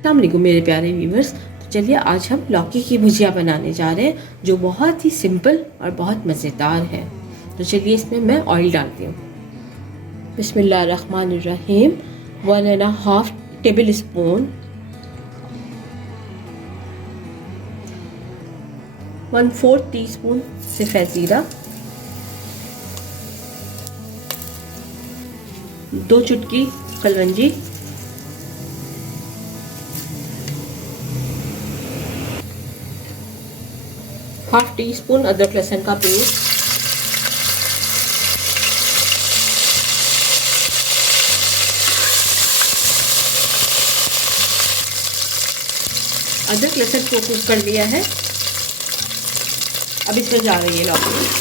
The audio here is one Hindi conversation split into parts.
अस्सलाम वालेकुम मेरे प्यारे व्यूवर्स। तो चलिए आज हम लौकी की भुजिया बनाने जा रहे हैं जो बहुत ही सिंपल और बहुत मज़ेदार है। तो चलिए इसमें मैं ऑयल डालती हूँ। बिस्मिल्लाहिर्रहमानिर्रहीम। 1.5 टेबल स्पून, 1/4 टीस्पून सफ़ेद ज़ीरा, 2 चुटकी कलवंजी, हाफ टी स्पून अदरक लहसुन का पेस्ट, अदरक लहसुन को कुक कर लिया है। अब इसमें जा रही है लौकी।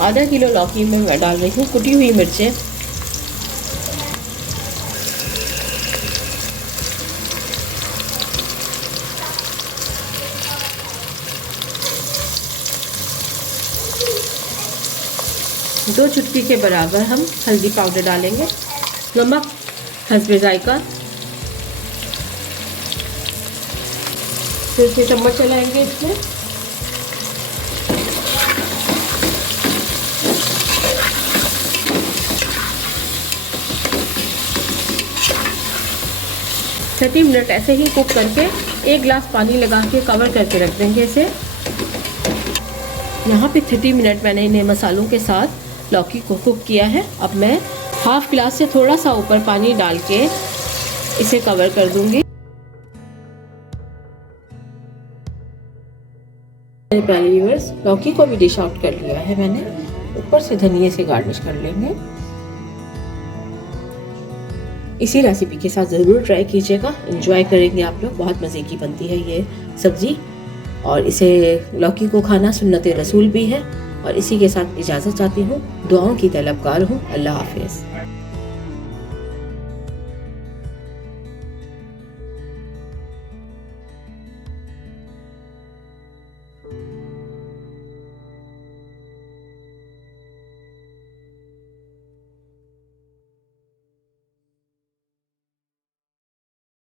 आधा किलो लौकी में मैं डाल रही हूँ कुटी हुई मिर्चें, दो चुटकी के बराबर हम हल्दी पाउडर डालेंगे, नमक हस्बे जायका, फिर से चम्मच चलाएंगे इसमें। थर्टी मिनट ऐसे ही कुक करके 1 गिलास पानी लगा के कवर करके रख देंगे इसे। यहाँ पे 30 मिनट मैंने इन्हें मसालों के साथ लौकी को कुक किया है। अब मैं हाफ गिलास से थोड़ा सा ऊपर पानी डाल के इसे कवर कर दूंगी। मेरे प्यारे व्यूअर्स, लौकी को भी डिश आउट कर लिया है मैंने। ऊपर से धनिया से गार्निश कर लेंगे। इसी रेसिपी के साथ ज़रूर ट्राई कीजिएगा, एंजॉय करेंगे आप लोग। बहुत मज़े की बनती है ये सब्ज़ी और इसे लौकी को खाना सुन्नत रसूल भी है। और इसी के साथ इजाज़त चाहती हूँ। दुआओं की तलबगार हूँ। अल्लाह हाफिज़।